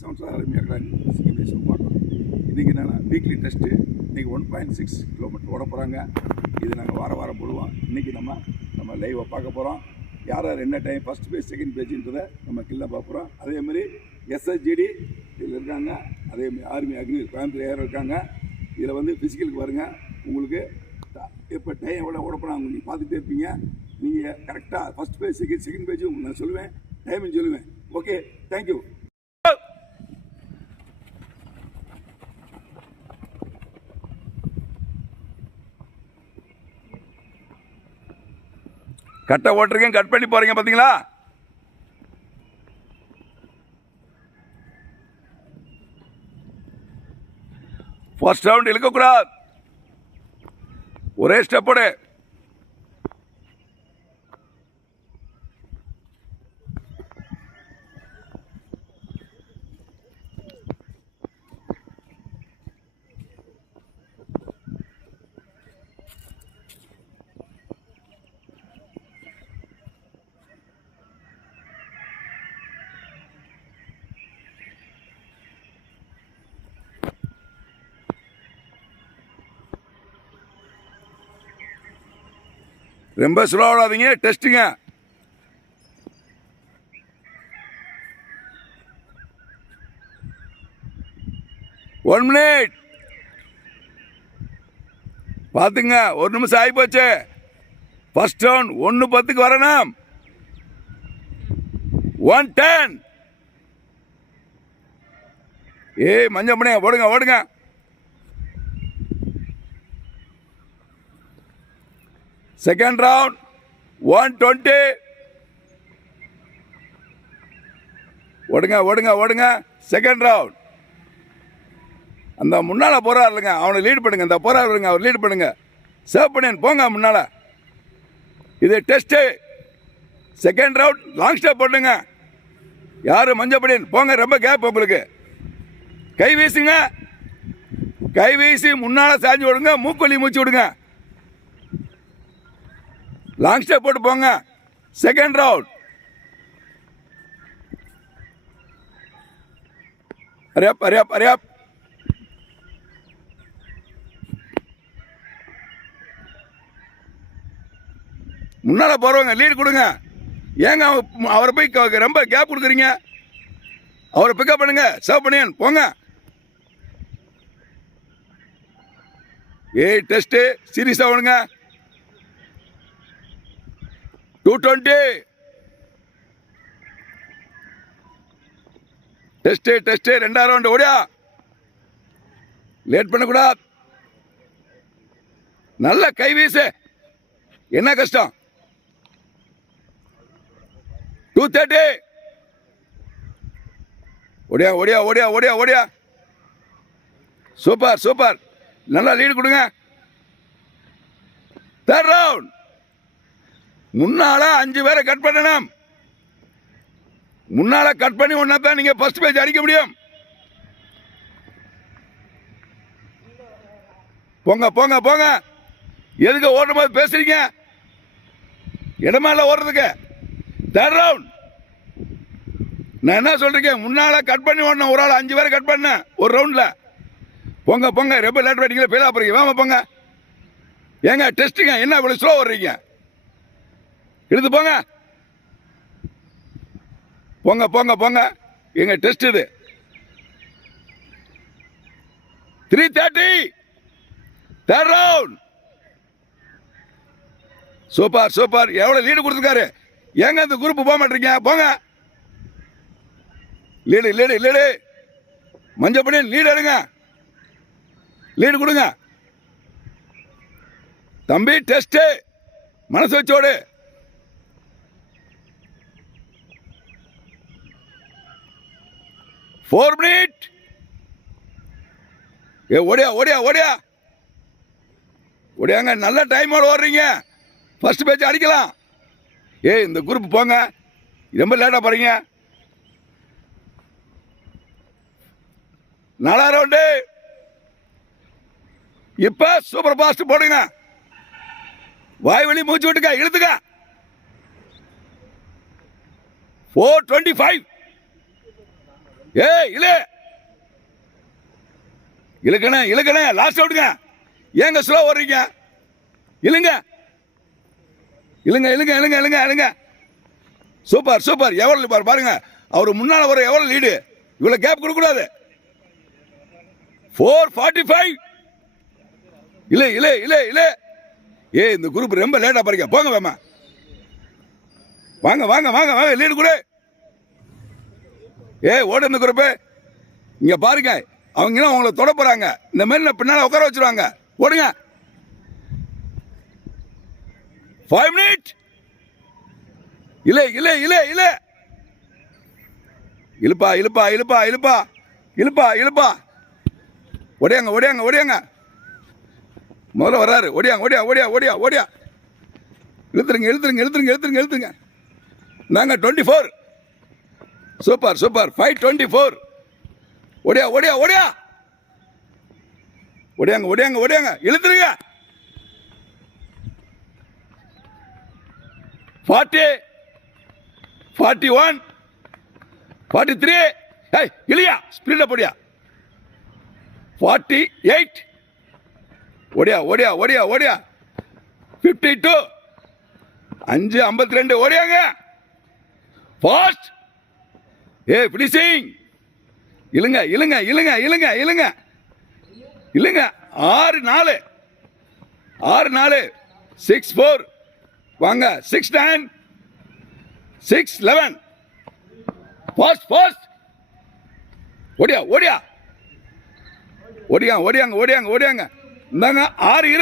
సంవత్సరాల సింగిల్ மாட்டோம். இன்றைக்கி என்னென்னா வீக்லி டெஸ்ட்டு. இன்றைக்கி 1.6 கிலோமீட்டர் ஓட போகிறாங்க. இது நாங்கள் வாரம் போடுவோம். இன்றைக்கி நம்ம லைவை பார்க்க போகிறோம். யார் என்ன டைம் ஃபஸ்ட் பேஜ் செகண்ட் பேஜுன்றதை நம்ம கில்ல பார்க்குறோம். அதேமாதிரி SSGD இதில் இருக்காங்க. அதேமாதிரி ஆர்மி அக்னி கோயம்புத்தூர் ஏர் இருக்காங்க. இதில் வந்து ஃபிசிக்கலுக்கு வருங்க. உங்களுக்கு இப்போ டைம் எவ்வளோ ஓட போகிறாங்க நீங்கள் பார்த்துட்டே இருப்பீங்க. நீங்கள் கரெக்டாக ஃபஸ்ட் பேஜ் செகண்ட் பேஜும் நான் சொல்லுவேன், டைமிங் சொல்லுவேன். Okay, thank you. கட்டை ஓட்டுறீங்க, கட் பண்ணி போறீங்க பாத்தீங்களா? ஃபர்ஸ்ட் ரவுண்ட் இழுக்கக்கூடாது, ஒரே ஸ்டெப்போடு. ரொம்ப ஸ்லோவாடாதீங்க, டெஸ்ட்டுங்க. ஒன் மினிட் பார்த்துங்க. 1 நிமிஷம் ஆகி போச்சு. ஃபர்ஸ்ட் ரவுண்ட் 1:10 வரணும். 1:10. மஞ்சள் பண்ணி ஓடுங்க. Second round 1:20. ஓடுங்க. Second round. அந்த முன்னால போறாரு இல்லைங்க, அவனை லீட் பண்ணுங்க. அந்த போறாரு இல்லைங்க, அவர் லீட் பண்ணுங்க. சேவ் பண்ணி போங்க முன்னால. இது test. Second round long step போடுங்க. யாரு மஞ்சப்படியன் போங்க. ரொம்ப கேப் உங்களுக்கு. கை வீசுங்க. கை வீசி முன்னால சாஞ்சு விடுங்க. மூக்கொல்லி மூச்சு விடுங்க. லாங் ஸ்டெப் போட்டு போங்க. Second round. அரியாப். முன்னால போறவங்க லீட் கொடுங்க. ஏங்க அவரை போய் ரொம்ப கேப் கொடுக்குறீங்க? அவரை பிக்கப் பண்ணுங்க. சேவ் பண்ணி போங்க. டெஸ்ட் சீரியஸா ஓடுங்க. 2:20. டெஸ்ட் ரெண்டாவது ரவுண்ட். ஓடியா, லேட் பண்ணக்கூடாது. நல்ல கை வீசு. என்ன கஷ்டம்? 2:30. ஓடியா. சூப்பர். நல்லா லீடு கொடுங்க. Third round. முன்னால 5 பேரை கட் பண்ணணும். முன்னால கட் பண்ணி ஒன்னா தான் நீங்க ஃபர்ஸ்ட் பேஜ் அடிக்க முடியும். போங்க. எதுக்கு ஓடும் போது பேசுறீங்க? இடமால ஓடுறதுக்கு. Third round. நான் என்ன சொல்றேன், முன்னால கட் பண்ணி ஓடணும். ஒரு ஆள் 5 பேரை கட் பண்ண ஒரு ரவுண்ட்ல. போங்க. ரொம்ப லேட் பண்ணிங்களா, ஃபெயில் ஆகிறீங்க. வாங்க போங்க. ஏங்க டெஸ்ட்டுங்க, என்ன இவ்வளவு ஸ்லோ ஓடுறீங்க? எடுத்து போங்க. எங்க டெஸ்ட் இது. 3:30. Third round. சூப்பர். எவ்வளவு லீடு கொடுத்துருக்காரு. ஏங்க இந்த குரூப் போக மாட்டீங்க? போங்க. லீடு. மஞ்சப்படி லீடு எடுங்க. லீடு கொடுங்க. தம்பி டெஸ்ட் மனசு வச்சோடு. Four minute. ஓடியாங்க. நல்ல டைமோட ஓடுறீங்க. ஃபர்ஸ்ட் பேஜ் அடிக்கலாம். இந்த குரூப் போங்க. ரொம்ப லேட்டா போறீங்க. 4வது ரவுண்டு. இப்ப சூப்பர் ஃபாஸ்ட் போடுங்க. வாய் வலி மூச்சு விட்டுக்க, இழுத்துக்க. 4:25. இழு இழுக்கணே லாஸ்ட் அவுட்டுங்க. ஏங்க ஸ்லோ வர்றீங்க? இழுங்க. சூப்பர் எவ்வளவு பாருங்க. அவர் முன்னால வர எவ்வளவு லீடு. இவ்வளவு கேப் கொடுக்க கூடாது. 4:45. இல்ல இந்த குரூப் ரொம்ப லேட்டா பாருங்க. போங்க வேமா. வாங்க லீடு கொடு. ஓட இந்த குரூப் இங்க பாருங்க. அவங்க உங்களை தொட போறாங்க. இந்த மாதிரி பின்னால உட்கார வச்சிருவாங்க. ஓடுங்க. 5 minutes. இல்ல இழுப்பா. ஓடியாங்க. முதல்ல வர்றாரு. ஓடியா. இழுத்துருங்க. நாங்க 24. சூப்பர் 5:24. ஓடியாங்க. இழுத்துருங்க. 40, 41, 43. இலியா ஸ்பீடா போடியா. 48. ஓடியா. 52. 5:52. ஓடியாங்க. ஃபாஸ்ட். ஃபினிஷிங். இழுங்க. 6-4. 6-4. வாங்க. 6-9. 6-11. ஃபாஸ்ட். ஓடியாங்க. இந்தாங்க 6:20.